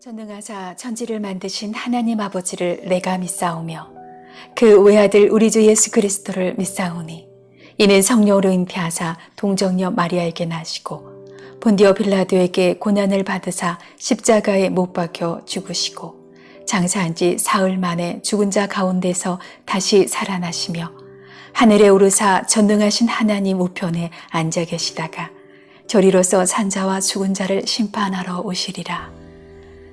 전능하사 천지를 만드신 하나님 아버지를 내가 믿사오며 그 외아들 우리 주 예수 그리스도를 믿사오니 이는 성령으로 잉태하사 동정녀 마리아에게 나시고 본디오 빌라도에게 고난을 받으사 십자가에 못 박혀 죽으시고 장사한 지 사흘 만에 죽은 자 가운데서 다시 살아나시며 하늘에 오르사 전능하신 하나님 우편에 앉아 계시다가 저리로서 산자와 죽은 자를 심판하러 오시리라.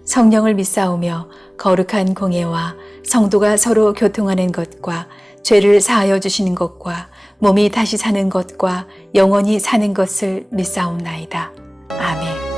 성령을 믿사오며 거룩한 공예와 성도가 서로 교통하는 것과 죄를 사하여 주시는 것과 몸이 다시 사는 것과 영원히 사는 것을 믿사옵나이다. 아멘.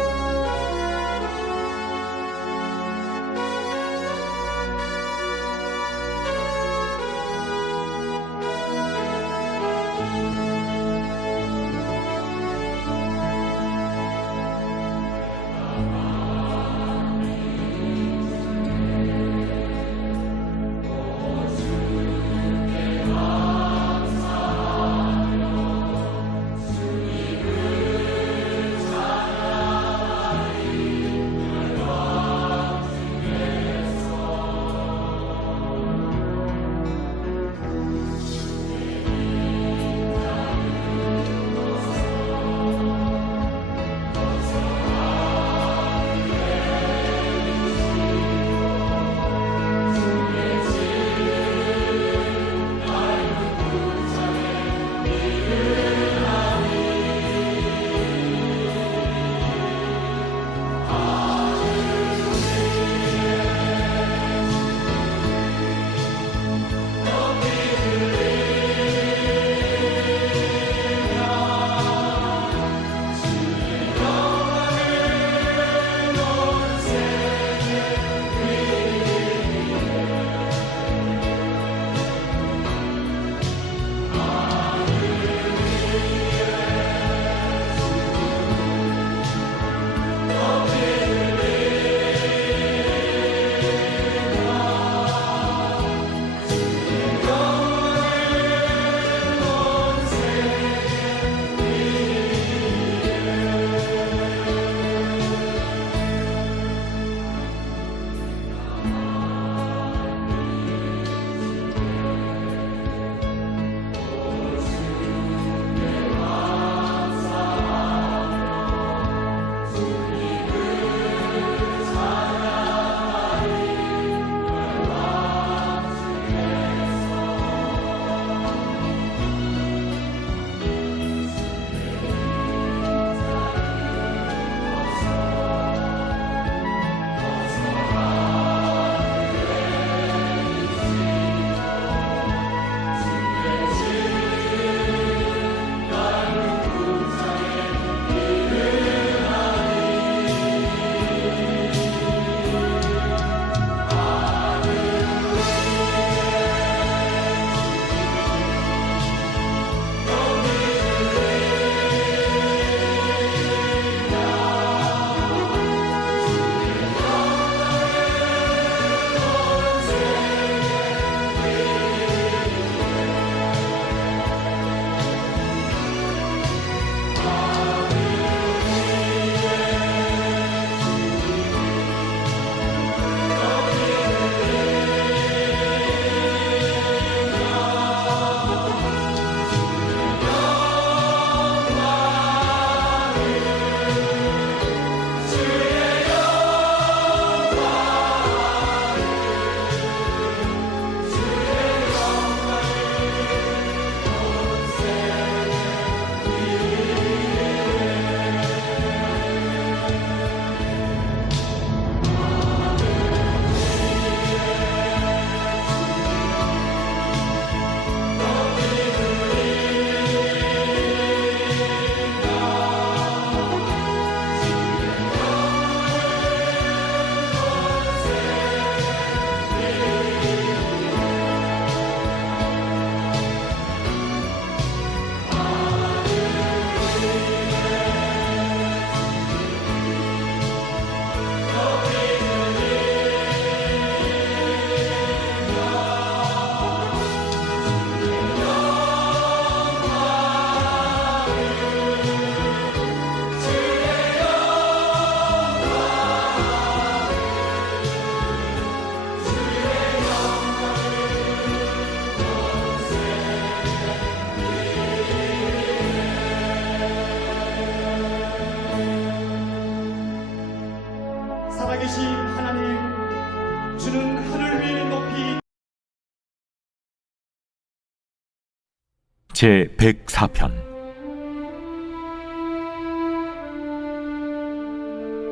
제 104편.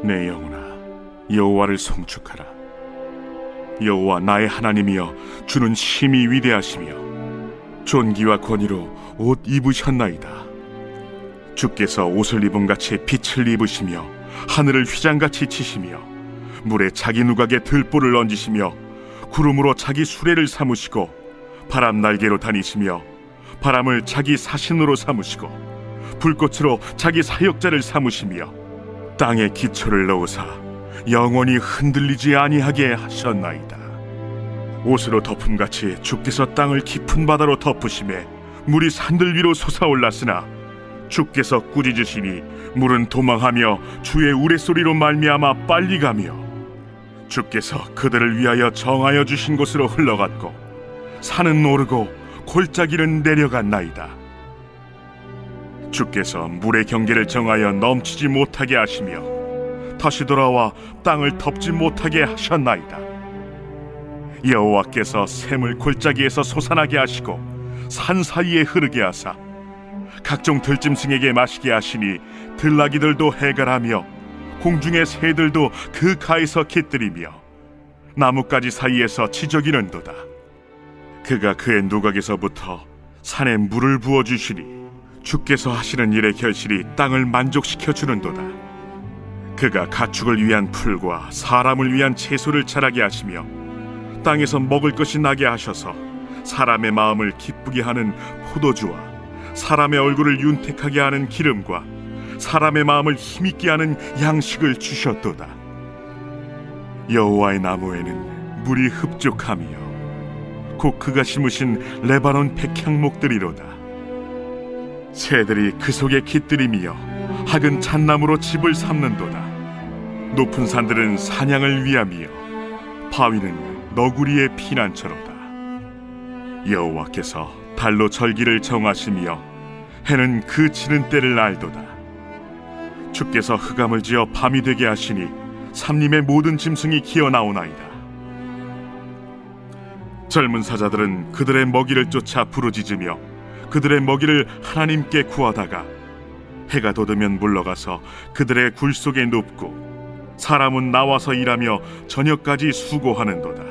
내 영혼아, 여호와를 송축하라. 여호와 나의 하나님이여, 주는 심히 위대하시며 존귀와 권위로 옷 입으셨나이다. 주께서 옷을 입음같이 빛을 입으시며 하늘을 휘장같이 치시며 물에 자기 누각에 들보를 얹으시며 구름으로 자기 수레를 삼으시고 바람 날개로 다니시며 바람을 자기 사신으로 삼으시고 불꽃으로 자기 사역자를 삼으시며 땅에 기초를 넣으사 영원히 흔들리지 아니하게 하셨나이다. 옷으로 덮음같이 주께서 땅을 깊은 바다로 덮으시매 물이 산들 위로 솟아올랐으나 주께서 꾸짖으시니 물은 도망하며 주의 우레소리로 말미암아 빨리 가며 주께서 그들을 위하여 정하여 주신 곳으로 흘러갔고 산은 오르고 골짜기는 내려갔나이다. 주께서 물의 경계를 정하여 넘치지 못하게 하시며 다시 돌아와 땅을 덮지 못하게 하셨나이다. 여호와께서 샘을 골짜기에서 솟아나게 하시고 산 사이에 흐르게 하사 각종 들짐승에게 마시게 하시니 들나귀들도 해갈하며 공중의 새들도 그 가에서 깃들이며 나뭇가지 사이에서 치저기는도다. 그가 그의 누각에서부터 산에 물을 부어주시니 주께서 하시는 일의 결실이 땅을 만족시켜 주는도다. 그가 가축을 위한 풀과 사람을 위한 채소를 자라게 하시며 땅에서 먹을 것이 나게 하셔서 사람의 마음을 기쁘게 하는 포도주와 사람의 얼굴을 윤택하게 하는 기름과 사람의 마음을 힘있게 하는 양식을 주셨도다. 여호와의 나무에는 물이 흡족하며 곧 그가 심으신 레바논 백향목들이로다. 새들이 그 속에 깃들이며 학은 잣나무로 집을 삼는도다. 높은 산들은 사냥을 위함이요 바위는 너구리의 피난처로다. 여호와께서 달로 절기를 정하시며 해는 그 지는 때를 알도다. 주께서 흑암을 지어 밤이 되게 하시니 삼림의 모든 짐승이 기어나오나이다. 젊은 사자들은 그들의 먹이를 쫓아 부르짖으며 그들의 먹이를 하나님께 구하다가 해가 돋으면 물러가서 그들의 굴 속에 눕고 사람은 나와서 일하며 저녁까지 수고하는도다.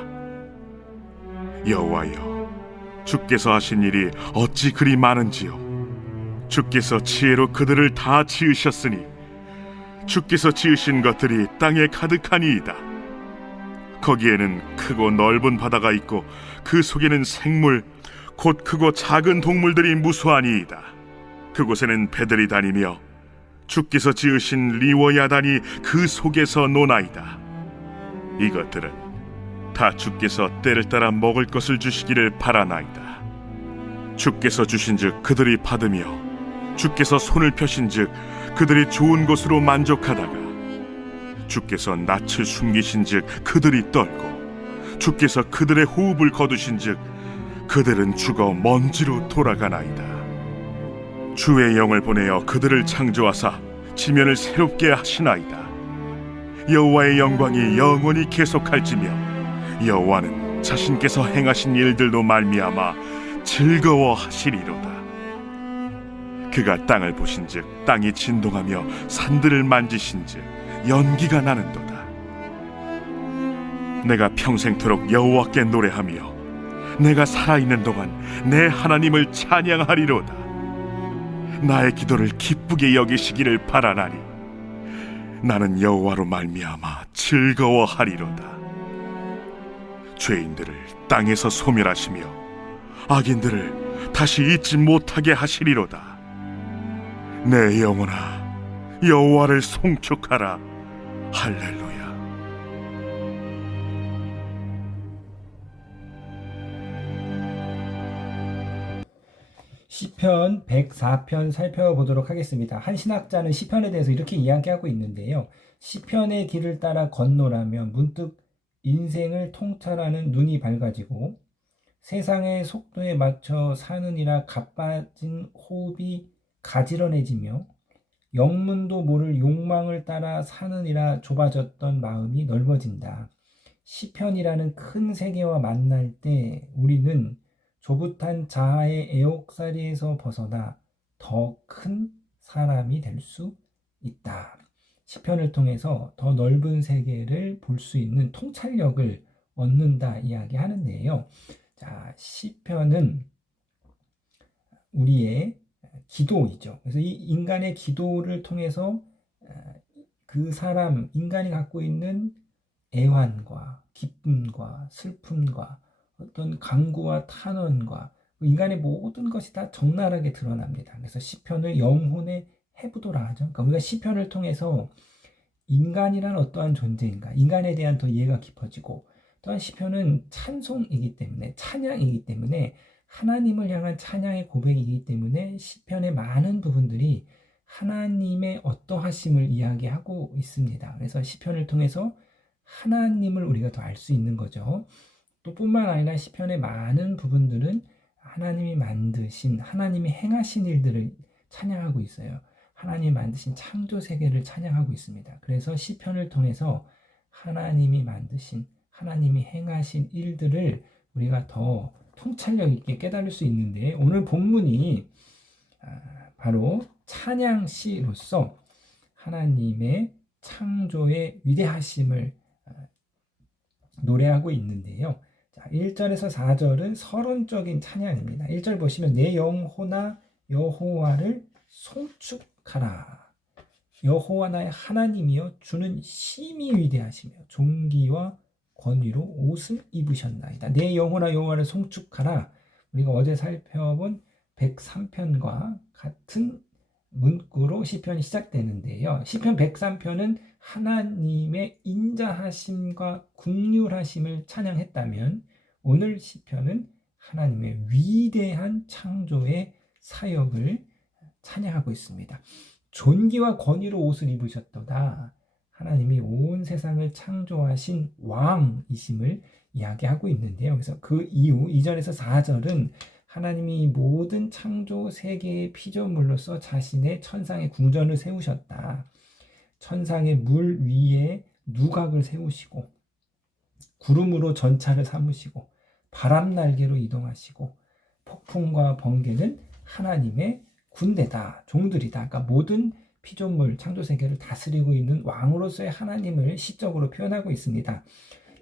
여호와여, 주께서 하신 일이 어찌 그리 많은지요. 주께서 지혜로 그들을 다 지으셨으니 주께서 지으신 것들이 땅에 가득하니이다. 거기에는 크고 넓은 바다가 있고 그 속에는 생물 곧 크고 작은 동물들이 무수하니이다. 그곳에는 배들이 다니며 주께서 지으신 리워야단이 그 속에서 노나이다. 이것들은 다 주께서 때를 따라 먹을 것을 주시기를 바라나이다. 주께서 주신즉 그들이 받으며 주께서 손을 펴신즉 그들이 좋은 것으로 만족하다가 주께서 낯을 숨기신즉 그들이 떨고 주께서 그들의 호흡을 거두신즉 그들은 죽어 먼지로 돌아가나이다. 주의 영을 보내어 그들을 창조하사 지면을 새롭게 하시나이다. 여호와의 영광이 영원히 계속할지며 여호와는 자신께서 행하신 일들로 말미암아 즐거워하시리로다. 그가 땅을 보신즉 땅이 진동하며 산들을 만지신즉 연기가 나는도다. 내가 평생토록 여호와께 노래하며 내가 살아있는 동안 내 하나님을 찬양하리로다. 나의 기도를 기쁘게 여기시기를 바라나니 나는 여호와로 말미암아 즐거워하리로다. 죄인들을 땅에서 소멸하시며 악인들을 다시 잊지 못하게 하시리로다. 내 영혼아, 여호와를 송축하라. 할렐루야. 시편 104편 살펴보도록 하겠습니다. 한 신학자는 시편에 대해서 이렇게 이야기하고 있는데요. 시편의 길을 따라 건너라면 문득 인생을 통찰하는 눈이 밝아지고 세상의 속도에 맞춰 사느니라 가빠진 호흡이 가지런해지며 영문도 모를 욕망을 따라 사느니라 좁아졌던 마음이 넓어진다. 시편이라는 큰 세계와 만날 때 우리는 조붓한 자아의 애옥살이에서 벗어나 더 큰 사람이 될 수 있다. 시편을 통해서 더 넓은 세계를 볼 수 있는 통찰력을 얻는다 이야기하는데요. 자, 시편은 우리의 기도이죠. 그래서 이 인간의 기도를 통해서 그 사람, 인간이 갖고 있는 애환과 기쁨과 슬픔과 어떤 강구와 탄원과 인간의 모든 것이 다 적나라하게 드러납니다. 그래서 시편을 영혼의 해부도라 하죠. 그러니까 우리가 시편을 통해서 인간이란 어떠한 존재인가, 인간에 대한 더 이해가 깊어지고, 또한 시편은 찬송이기 때문에, 찬양이기 때문에, 하나님을 향한 찬양의 고백이기 때문에 시편의 많은 부분들이 하나님의 어떠하심을 이야기하고 있습니다. 그래서 시편을 통해서 하나님을 우리가 더 알 수 있는 거죠. 또 뿐만 아니라 시편의 많은 부분들은 하나님이 만드신, 하나님이 행하신 일들을 찬양하고 있어요. 하나님이 만드신 창조 세계를 찬양하고 있습니다. 그래서 시편을 통해서 하나님이 만드신, 하나님이 행하신 일들을 우리가 더 통찰력 있게 깨달을 수 있는데, 오늘 본문이 바로 찬양시로서 하나님의 창조의 위대하심을 노래하고 있는데요. 자, 1절에서 4절은 서론적인 찬양입니다. 1절 보시면 내 영혼아 여호와를 송축하라. 여호와 나의 하나님이여 주는 심히 위대하시며 존귀와 권위로 옷을 입으셨나이다. 내 영혼아 여호와를 송축하라. 우리가 어제 살펴본 103편과 같은 문구로 시편이 시작되는데요. 시편 103편은 하나님의 인자하심과 긍휼하심을 찬양했다면, 오늘 시편은 하나님의 위대한 창조의 사역을 찬양하고 있습니다. 존귀와 권위로 옷을 입으셨도다. 하나님이 온 세상을 창조하신 왕이심을 이야기하고 있는데요. 그래서 그 이후 2절에서 4절은 하나님이 모든 창조 세계의 피조물로서 자신의 천상의 궁전을 세우셨다. 천상의 물 위에 누각을 세우시고, 구름으로 전차를 삼으시고, 바람 날개로 이동하시고, 폭풍과 번개는 하나님의 군대다, 종들이다. 그러니까 모든 피조물, 창조 세계를 다스리고 있는 왕으로서의 하나님을 시적으로 표현하고 있습니다.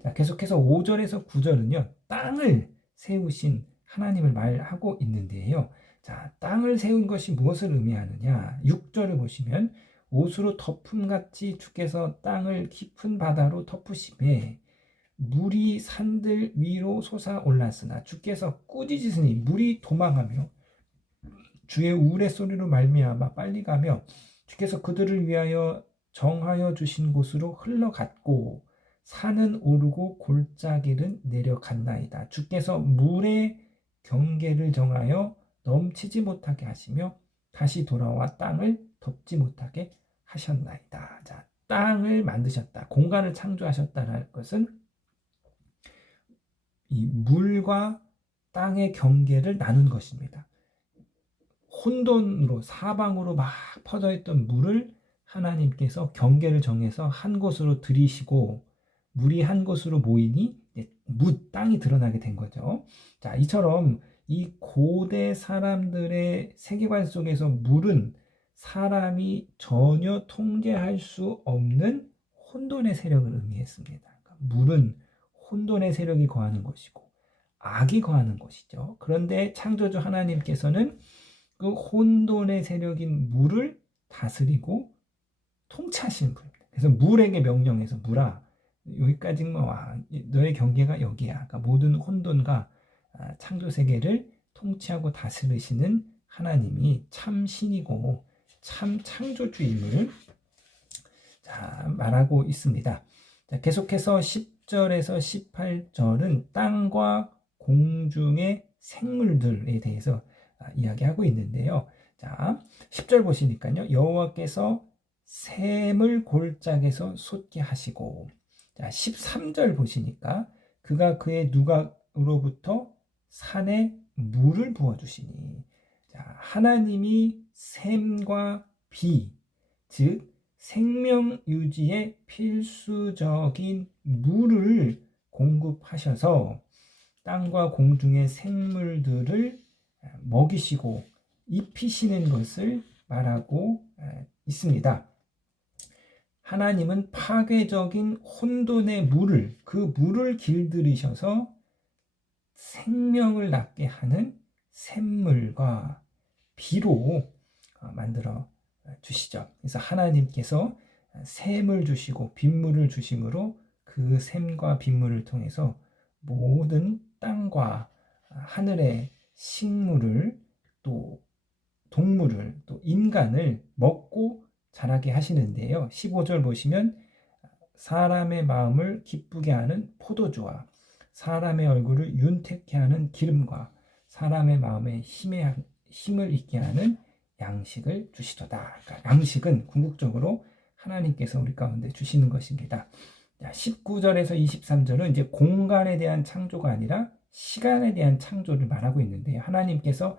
자, 계속해서 5절에서 9절은요, 땅을 세우신 하나님을 말하고 있는데요. 자, 땅을 세운 것이 무엇을 의미하느냐? 6절을 보시면 옷으로 덮음같이 주께서 땅을 깊은 바다로 덮으시매 물이 산들 위로 솟아올랐으나 주께서 꾸짖으시니 물이 도망하며 주의 우레소리로 말미암아 빨리 가며 주께서 그들을 위하여 정하여 주신 곳으로 흘러갔고 산은 오르고 골짜기는 내려갔나이다. 주께서 물의 경계를 정하여 넘치지 못하게 하시며 다시 돌아와 땅을 덮지 못하게 하셨나이다. 자, 땅을 만드셨다. 공간을 창조하셨다는 것은 이 물과 땅의 경계를 나눈 것입니다. 혼돈으로 사방으로 막 퍼져있던 물을 하나님께서 경계를 정해서 한 곳으로 들이시고 물이 한 곳으로 모이니 땅이 드러나게 된 거죠. 자, 이처럼 이 고대 사람들의 세계관 속에서 물은 사람이 전혀 통제할 수 없는 혼돈의 세력을 의미했습니다. 그러니까 물은 혼돈의 세력이 거하는 것이고 악이 거하는 것이죠. 그런데 창조주 하나님께서는 그 혼돈의 세력인 물을 다스리고 통치하시는 분입니다. 그래서 물에게 명령해서 물아 여기까지만 와. 너의 경계가 여기야. 그러니까 모든 혼돈과 창조 세계를 통치하고 다스리시는 하나님이 참 신이고 참 창조주임을 말하고 있습니다. 자, 계속해서 10절에서 18절은 땅과 공중의 생물들에 대해서 이야기하고 있는데요. 자, 10절 보시니까요. 여호와께서 샘을 골짜기에서 솟게 하시고, 자, 13절 보시니까 그가 그의 누각으로부터 산에 물을 부어주시니, 자, 하나님이 샘과 비, 즉 생명 유지에 필수적인 물을 공급하셔서 땅과 공중의 생물들을 먹이시고 입히시는 것을 말하고 있습니다. 하나님은 파괴적인 혼돈의 물을, 그 물을 길들이셔서 생명을 낳게 하는 샘물과 비로 만들어 주시죠. 그래서 하나님께서 샘을 주시고 빗물을 주심으로 그 샘과 빗물을 통해서 모든 땅과 하늘의 식물을 또 동물을 또 인간을 먹고 자라게 하시는데요. 15절 보시면 사람의 마음을 기쁘게 하는 포도주와 사람의 얼굴을 윤택케 하는 기름과 사람의 마음에 힘을 있게 하는 양식을 주시도다. 그러니까 양식은 궁극적으로 하나님께서 우리 가운데 주시는 것입니다. 19절에서 23절은 이제 공간에 대한 창조가 아니라 시간에 대한 창조를 말하고 있는데요. 하나님께서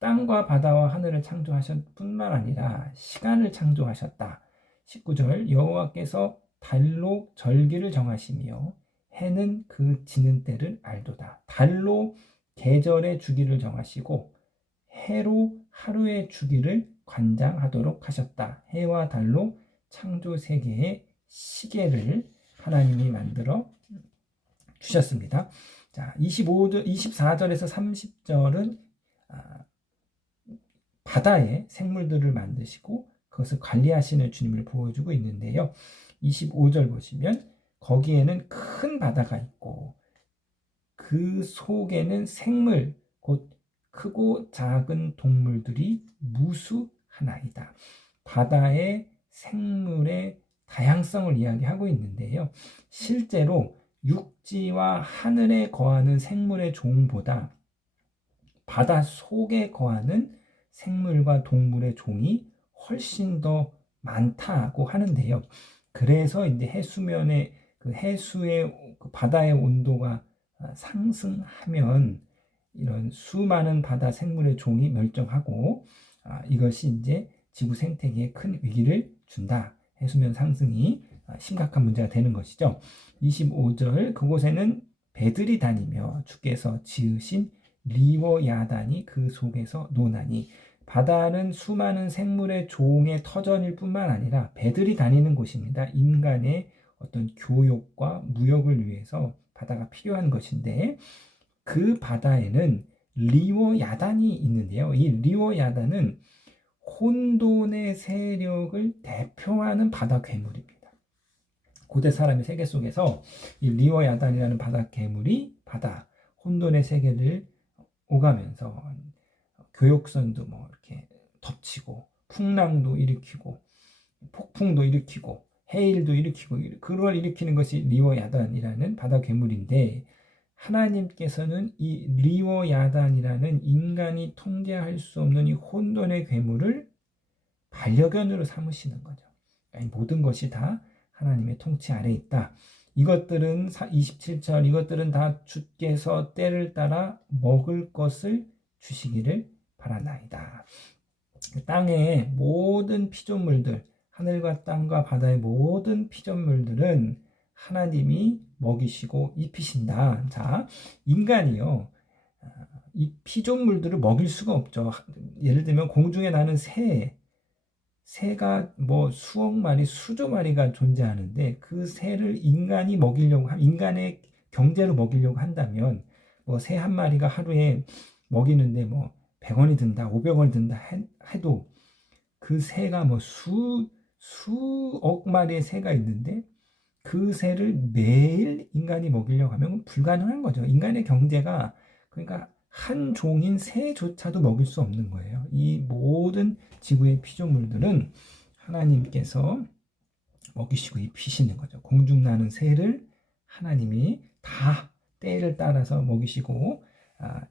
땅과 바다와 하늘을 창조하셨 뿐만 아니라 시간을 창조하셨다. 19절 여호와께서 달로 절기를 정하시며 해는 그 지는 때를 알도다. 달로 계절의 주기를 정하시고 해로 하루의 주기를 관장하도록 하셨다. 해와 달로 창조 세계의 시계를 하나님이 만들어 주셨습니다. 자, 24절에서 30절은 바다의 생물들을 만드시고 그것을 관리하시는 주님을 보여주고 있는데요. 25절 보시면 거기에는 큰 바다가 있고 그 속에는 생물, 곧 크고 작은 동물들이 무수하나이다. 바다의 생물의 다양성을 이야기하고 있는데요. 실제로 육지와 하늘에 거하는 생물의 종보다 바다 속에 거하는 생물과 동물의 종이 훨씬 더 많다고 하는데요. 그래서 이제 해수면의 그 해수의 그 바다의 온도가 상승하면 이런 수많은 바다 생물의 종이 멸종하고 이것이 이제 지구 생태계에 큰 위기를 준다. 해수면 상승이 심각한 문제가 되는 것이죠. 25절 그곳에는 배들이 다니며 주께서 지으신 리워 야단이 그 속에서 노나니 바다는 수많은 생물의 종의 터전일 뿐만 아니라 배들이 다니는 곳입니다. 인간의 어떤 교육과 무역을 위해서 바다가 필요한 것인데 그 바다에는 리워 야단이 있는데요. 이 리워 야단은 혼돈의 세력을 대표하는 바다 괴물입니다. 고대 사람의 세계 속에서 이 리워 야단이라는 바다 괴물이 바다 혼돈의 세계를 오가면서 교역선도 뭐 이렇게 덮치고 풍랑도 일으키고 폭풍도 일으키고 해일도 일으키고 그걸 일으키는 것이 리워 야단이라는 바다 괴물인데 하나님께서는 이 리워 야단이라는 인간이 통제할 수 없는 이 혼돈의 괴물을 반려견으로 삼으시는 거죠. 그러니까 모든 것이 다 하나님의 통치 아래에 있다. 이것들은 27절 이것들은 다 주께서 때를 따라 먹을 것을 주시기를 바라나이다. 땅의 모든 피조물들 하늘과 땅과 바다의 모든 피조물들은 하나님이 먹이시고 입히신다. 자, 인간이요. 이 피조물들을 먹일 수가 없죠. 예를 들면 공중에 나는 새가 뭐 수억 마리, 수조 마리가 존재하는데 그 새를 인간이 먹이려고 인간의 경제로 먹이려고 한다면 뭐 새 한 마리가 하루에 먹이는데 뭐 100원이 든다, 500원이 든다 해도 그 새가 뭐 수억 마리의 새가 있는데 그 새를 매일 인간이 먹이려고 하면 불가능한 거죠. 인간의 경제가 그러니까 한 종인 새조차도 먹일 수 없는 거예요. 이 모든 지구의 피조물들은 하나님께서 먹이시고 입히시는 거죠. 공중 나는 새를 하나님이 다 때를 따라서 먹이시고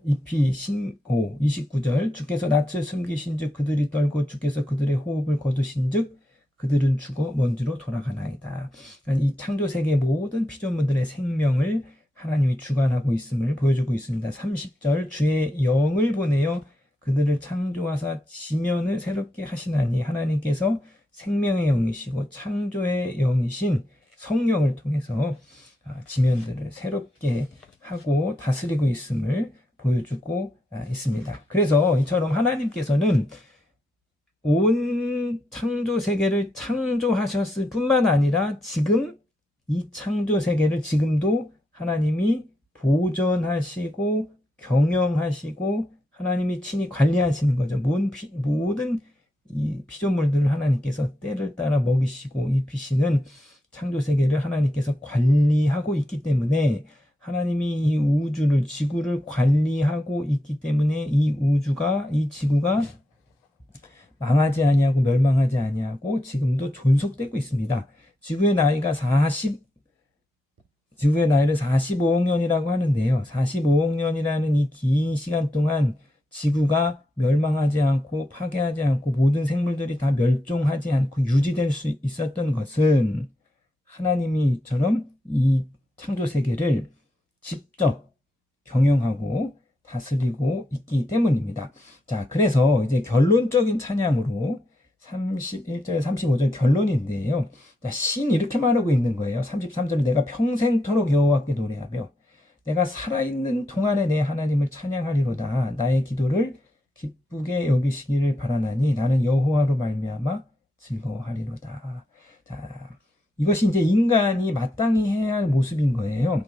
입히신고 29절 주께서 낯을 숨기신 즉 그들이 떨고 주께서 그들의 호흡을 거두신 즉 그들은 죽어 먼지로 돌아가나이다. 그러니까 이 창조 세계의 모든 피조물들의 생명을 하나님이 주관하고 있음을 보여주고 있습니다. 30절 주의 영을 보내어 그들을 창조하사 지면을 새롭게 하시나니 하나님께서 생명의 영이시고 창조의 영이신 성령을 통해서 지면들을 새롭게 하고 다스리고 있음을 보여주고 있습니다. 그래서 이처럼 하나님께서는 온 창조 세계를 창조하셨을 뿐만 아니라 지금 이 창조 세계를 지금도 하나님이 보존하시고 경영하시고 하나님이 친히 관리하시는 거죠. 모든 이 피조물들을 하나님께서 때를 따라 먹이시고 입히시는 창조 세계를 하나님께서 관리하고 있기 때문에 하나님이 이 우주를 지구를 관리하고 있기 때문에 이 지구가 망하지 아니하고 멸망하지 아니하고 지금도 존속되고 있습니다. 지구의 나이를 45억 년이라고 하는데요. 45억 년이라는 이 긴 시간 동안 지구가 멸망하지 않고 파괴하지 않고 모든 생물들이 다 멸종하지 않고 유지될 수 있었던 것은 하나님이 이처럼 이 창조 세계를 직접 경영하고 다스리고 있기 때문입니다. 자, 그래서 이제 결론적인 찬양으로 31절, 35절 결론인데요. 자, 신 이렇게 말하고 있는 거예요. 33절에 내가 평생토록 여호와께 노래하며 내가 살아있는 동안에 내 하나님을 찬양하리로다. 나의 기도를 기쁘게 여기시기를 바라나니 나는 여호와로 말미암아 즐거워하리로다. 자, 이것이 이제 인간이 마땅히 해야 할 모습인 거예요.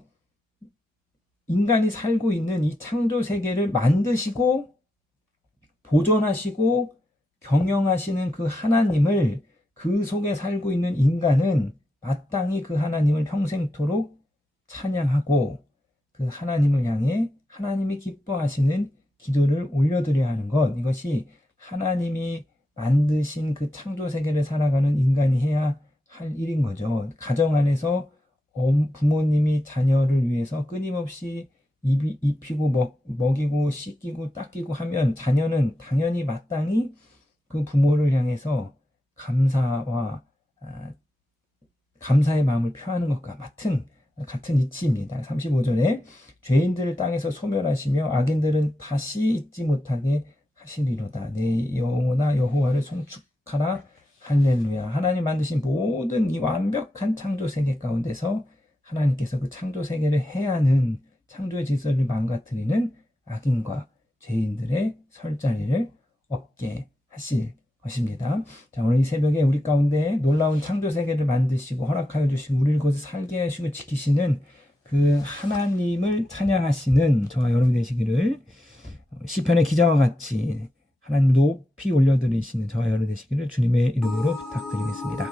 인간이 살고 있는 이 창조 세계를 만드시고 보존하시고 경영하시는 그 하나님을 그 속에 살고 있는 인간은 마땅히 그 하나님을 평생토록 찬양하고 그 하나님을 향해 하나님이 기뻐하시는 기도를 올려드려야 하는 것, 이것이 하나님이 만드신 그 창조 세계를 살아가는 인간이 해야 할 일인 거죠. 가정 안에서 부모님이 자녀를 위해서 끊임없이 입히고 먹이고 씻기고 닦이고 하면 자녀는 당연히 마땅히 그 부모를 향해서 감사의 마음을 표하는 것과 같은 이치입니다. 35절에 죄인들을 땅에서 소멸하시며 악인들은 다시 잊지 못하게 하시리로다. 내 영혼아 여호와를 송축하라. 할렐루야. 하나님 만드신 모든 이 완벽한 창조 세계 가운데서 하나님께서 그 창조 세계를 해하는 창조의 질서를 망가뜨리는 악인과 죄인들의 설 자리를 없게 하실 것입니다. 자, 오늘 이 새벽에 우리 가운데 놀라운 창조 세계를 만드시고 허락하여 주시고 우리를 거기서 살게 하시고 지키시는 그 하나님을 찬양하시는 저와 여러분 되시기를, 시편의 기자와 같이 하나님 높이 올려드리시는 저와 여러분 되시기를 주님의 이름으로 부탁드리겠습니다.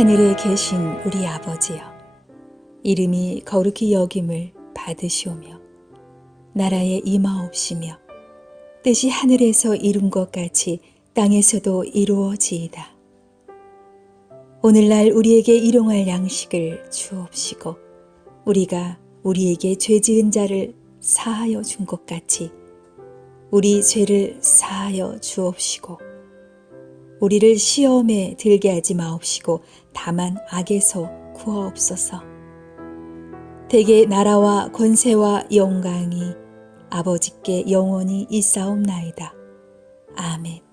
하늘에 계신 우리 아버지여, 이름이 거룩히 여김을 받으시오며 나라에 임하옵시며 뜻이 하늘에서 이룬 것 같이 땅에서도 이루어지이다. 오늘날 우리에게 일용할 양식을 주옵시고 우리가 우리에게 죄 지은 자를 사하여 준 것 같이 우리 죄를 사하여 주옵시고 우리를 시험에 들게 하지 마옵시고 다만 악에서 구하옵소서. 대개 나라와 권세와 영광이 아버지께 영원히 있사옵나이다. 아멘.